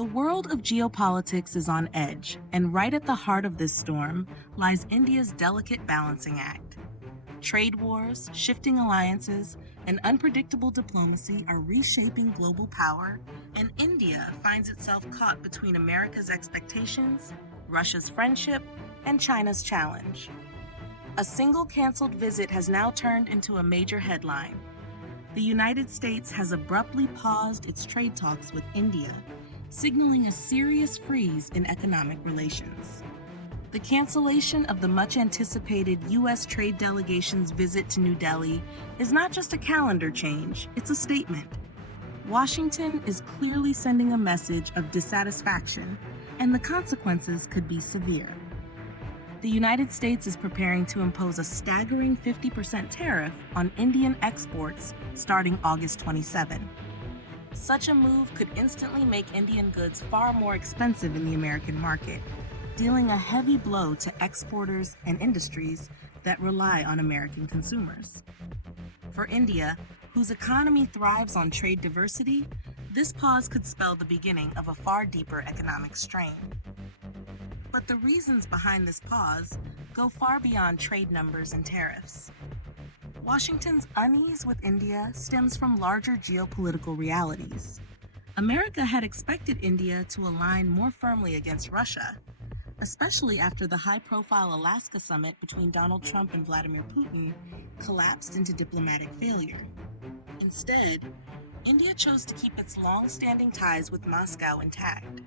The world of geopolitics is on edge, and right at the heart of this storm lies India's delicate balancing act. Trade wars, shifting alliances, and unpredictable diplomacy are reshaping global power, and India finds itself caught between America's expectations, Russia's friendship, and China's challenge. A single canceled visit has now turned into a major headline. The United States has abruptly paused its trade talks with India, signaling a serious freeze in economic relations. The cancellation of the much-anticipated U.S. trade delegation's visit to New Delhi is not just a calendar change, it's a statement. Washington is clearly sending a message of dissatisfaction, and the consequences could be severe. The United States is preparing to impose a staggering 50% tariff on Indian exports starting August 27. Such a move could instantly make Indian goods far more expensive in the American market, dealing a heavy blow to exporters and industries that rely on American consumers. For India, whose economy thrives on trade diversity, this pause could spell the beginning of a far deeper economic strain. But the reasons behind this pause go far beyond trade numbers and tariffs. Washington's unease with India stems from larger geopolitical realities. America had expected India to align more firmly against Russia, especially after the high-profile Alaska summit between Donald Trump and Vladimir Putin collapsed into diplomatic failure. Instead, India chose to keep its long-standing ties with Moscow intact.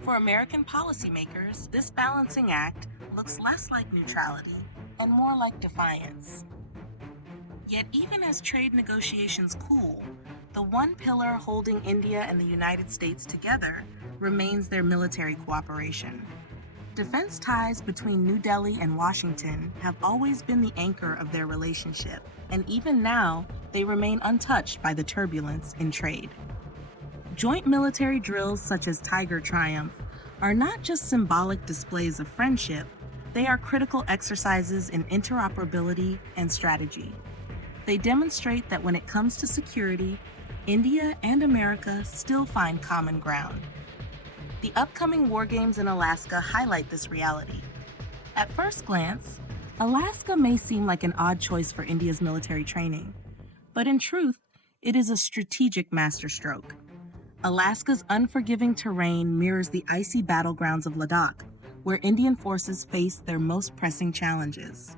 For American policymakers, this balancing act looks less like neutrality and more like defiance. Yet even as trade negotiations cool, the one pillar holding India and the United States together remains their military cooperation. Defense ties between New Delhi and Washington have always been the anchor of their relationship, and even now, they remain untouched by the turbulence in trade. Joint military drills such as Tiger Triumph are not just symbolic displays of friendship, they are critical exercises in interoperability and strategy. They demonstrate that when it comes to security, India and America still find common ground. The upcoming war games in Alaska highlight this reality. At first glance, Alaska may seem like an odd choice for India's military training, but in truth, it is a strategic masterstroke. Alaska's unforgiving terrain mirrors the icy battlegrounds of Ladakh, where Indian forces face their most pressing challenges.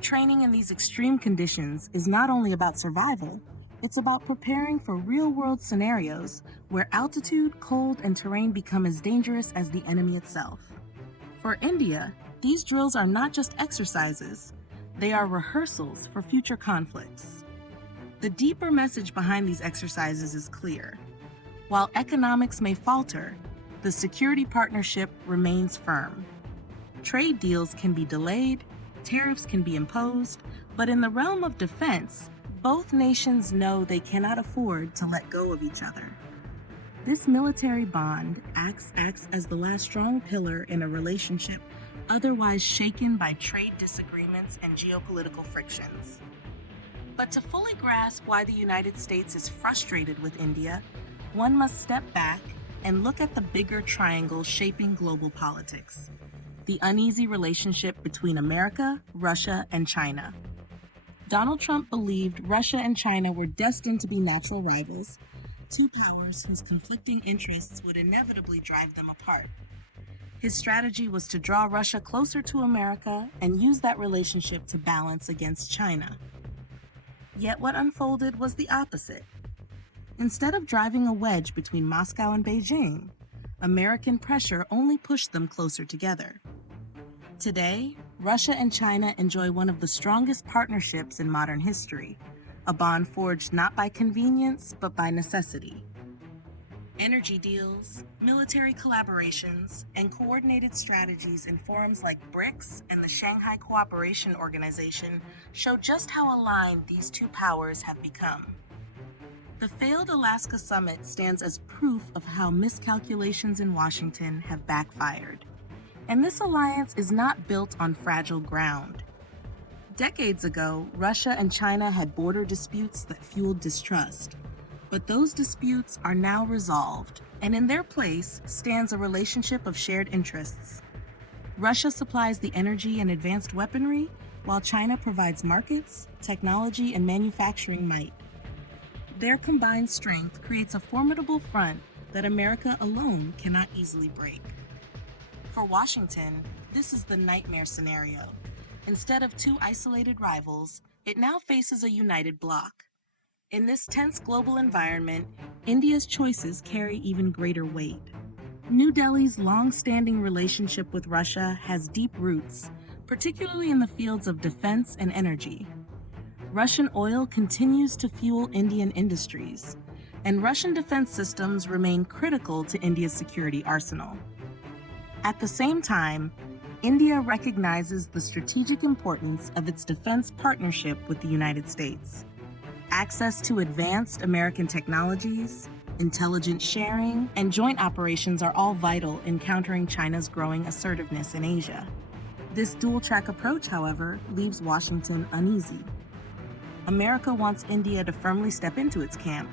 Training in these extreme conditions is not only about survival, it's about preparing for real-world scenarios where altitude, cold, and terrain become as dangerous as the enemy itself. For India, these drills are not just exercises, they are rehearsals for future conflicts. The deeper message behind these exercises is clear. While economics may falter, the security partnership remains firm. Trade deals can be delayed, tariffs can be imposed, but in the realm of defense, both nations know they cannot afford to let go of each other. This military bond acts as the last strong pillar in a relationship otherwise shaken by trade disagreements and geopolitical frictions. But to fully grasp why the United States is frustrated with India, one must step back and look at the bigger triangle shaping global politics: the uneasy relationship between America, Russia, and China. Donald Trump believed Russia and China were destined to be natural rivals, two powers whose conflicting interests would inevitably drive them apart. His strategy was to draw Russia closer to America and use that relationship to balance against China. Yet what unfolded was the opposite. Instead of driving a wedge between Moscow and Beijing, American pressure only pushed them closer together. Today, Russia and China enjoy one of the strongest partnerships in modern history, a bond forged not by convenience, but by necessity. Energy deals, military collaborations, and coordinated strategies in forums like BRICS and the Shanghai Cooperation Organization show just how aligned these two powers have become. The failed Alaska summit stands as proof of how miscalculations in Washington have backfired. And this alliance is not built on fragile ground. Decades ago, Russia and China had border disputes that fueled distrust. But those disputes are now resolved, and in their place stands a relationship of shared interests. Russia supplies the energy and advanced weaponry, while China provides markets, technology, and manufacturing might. Their combined strength creates a formidable front that America alone cannot easily break. For Washington, this is the nightmare scenario. Instead of two isolated rivals, it now faces a united bloc. In this tense global environment, India's choices carry even greater weight. New Delhi's long-standing relationship with Russia has deep roots, particularly in the fields of defense and energy. Russian oil continues to fuel Indian industries, and Russian defense systems remain critical to India's security arsenal. At the same time, India recognizes the strategic importance of its defense partnership with the United States. Access to advanced American technologies, intelligence sharing, and joint operations are all vital in countering China's growing assertiveness in Asia. This dual-track approach, however, leaves Washington uneasy. America wants India to firmly step into its camp,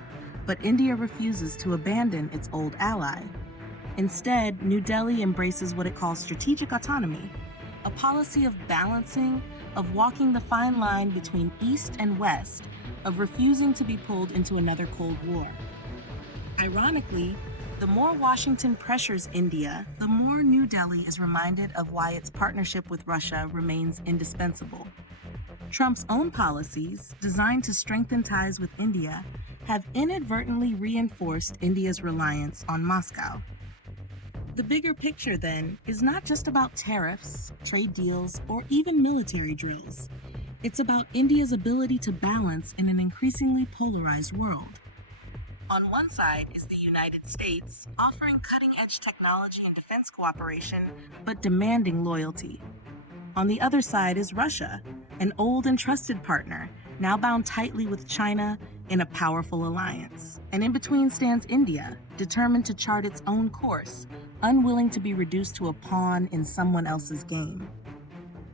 but India refuses to abandon its old ally. Instead, New Delhi embraces what it calls strategic autonomy, a policy of balancing, of walking the fine line between East and West, of refusing to be pulled into another Cold War. Ironically, the more Washington pressures India, the more New Delhi is reminded of why its partnership with Russia remains indispensable. Trump's own policies, designed to strengthen ties with India, have inadvertently reinforced India's reliance on Moscow. The bigger picture, then, is not just about tariffs, trade deals, or even military drills. It's about India's ability to balance in an increasingly polarized world. On one side is the United States, offering cutting-edge technology and defense cooperation, but demanding loyalty. On the other side is Russia, an old and trusted partner, now bound tightly with China in a powerful alliance. And in between stands India, determined to chart its own course, unwilling to be reduced to a pawn in someone else's game.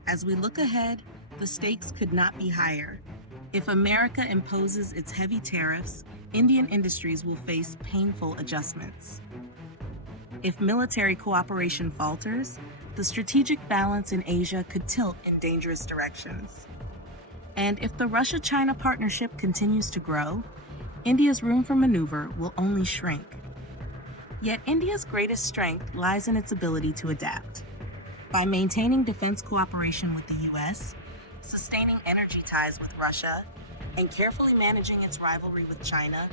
As we look ahead, the stakes could not be higher. If America imposes its heavy tariffs, Indian industries will face painful adjustments. If military cooperation falters, the strategic balance in Asia could tilt in dangerous directions. And if the Russia-China partnership continues to grow, India's room for maneuver will only shrink. Yet India's greatest strength lies in its ability to adapt. By maintaining defense cooperation with the US, sustaining energy ties with Russia, and carefully managing its rivalry with China,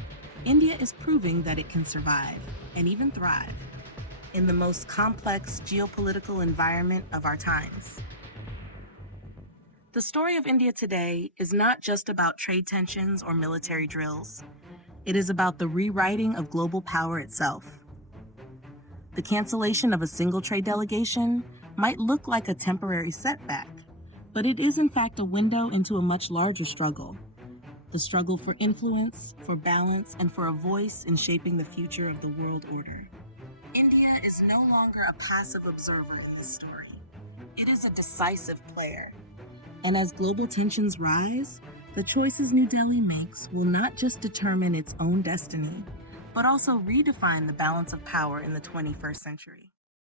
India is proving that it can survive and even thrive in the most complex geopolitical environment of our times. The story of India today is not just about trade tensions or military drills. It is about the rewriting of global power itself. The cancellation of a single trade delegation might look like a temporary setback, but it is in fact a window into a much larger struggle. The struggle for influence, for balance, and for a voice in shaping the future of the world order. India is no longer a passive observer in this story. It is a decisive player. And as global tensions rise, the choices New Delhi makes will not just determine its own destiny, but also redefine the balance of power in the 21st century.